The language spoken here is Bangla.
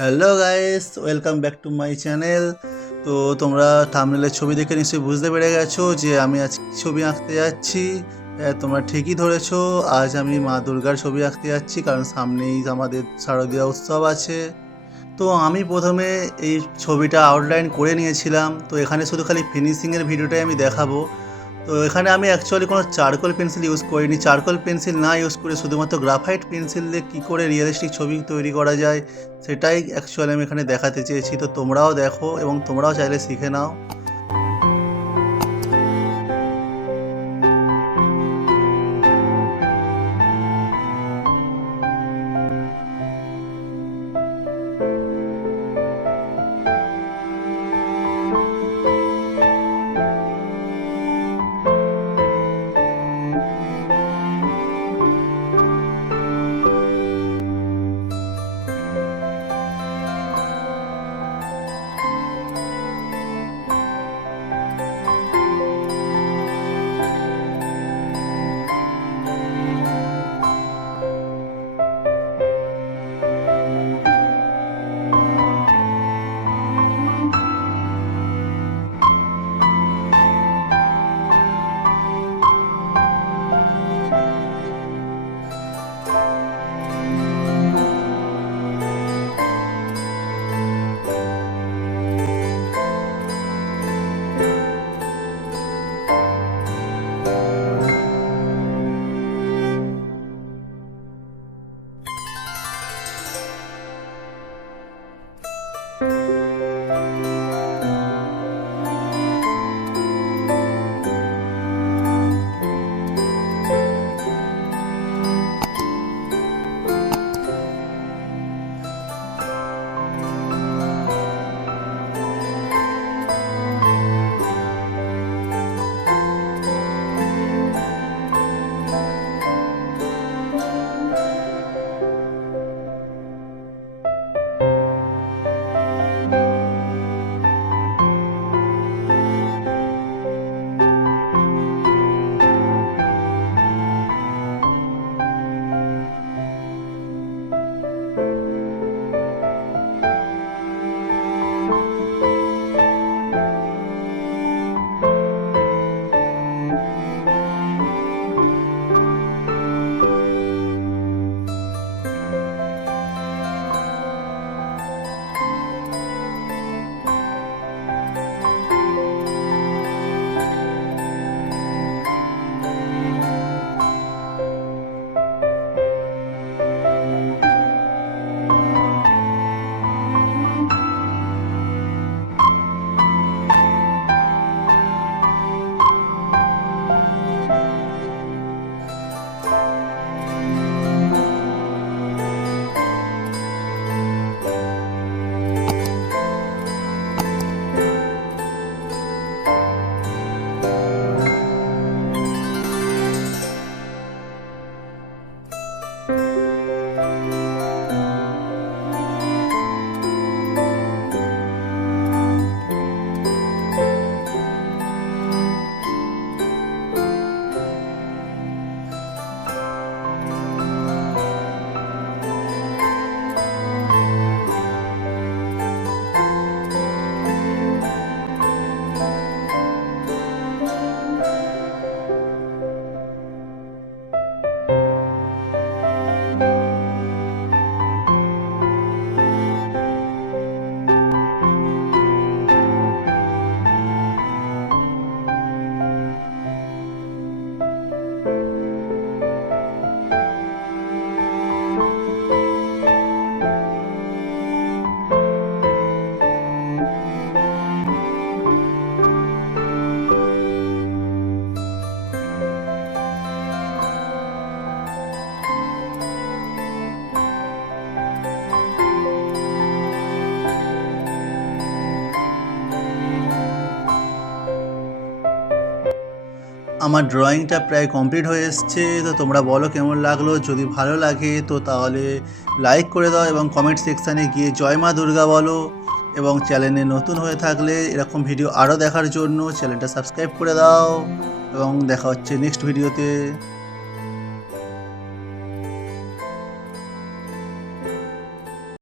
Hello guys, welcome back to my channel. তো তোমরা থাম্বনেলের ছবি দেখে নিশ্চয়ই বুঝতে পেরে গেছো যে আমি আজ ছবি আঁকতে যাচ্ছি। তোমরা ঠিকই ধরেছো, আজ আমি মা দুর্গার ছবি আঁকতে যাচ্ছি, কারণ সামনেই আমাদের শারদীয়া উৎসব আছে। তো আমি প্রথমে এই ছবিটা আউটলাইন করে নিয়েছিলাম, তো এখানে শুধু খালি ফিনিশিংয়ের ভিডিওটাই আমি দেখাবো। তো এখানে আমি অ্যাকচুয়ালি কোনো চারকোল পেন্সিল ইউজ করিনি। চারকোল পেন্সিল না ইউজ করে শুধুমাত্র গ্রাফাইট পেন্সিল দিয়ে কী করে রিয়েলিস্টিক ছবি তৈরি করা যায় সেটাই অ্যাকচুয়ালি আমি এখানে দেখাতে চেয়েছি। তো তোমরাও দেখো এবং তোমরাও চাইলে শিখে নাও। আমার ড্রয়িংটা প্রায় কমপ্লিট হয়ে এসছে। তো তোমরা বলো কেমন লাগলো। যদি ভালো লাগে তো তাহলে লাইক করে দাও এবং কমেন্ট সেকশানে গিয়ে জয় মা দুর্গা বলো। এবং চ্যানেলে নতুন হয়ে থাকলে এরকম ভিডিও আরও দেখার জন্য চ্যানেলটা সাবস্ক্রাইব করে দাও। এবং দেখা হচ্ছে নেক্সট ভিডিওতে।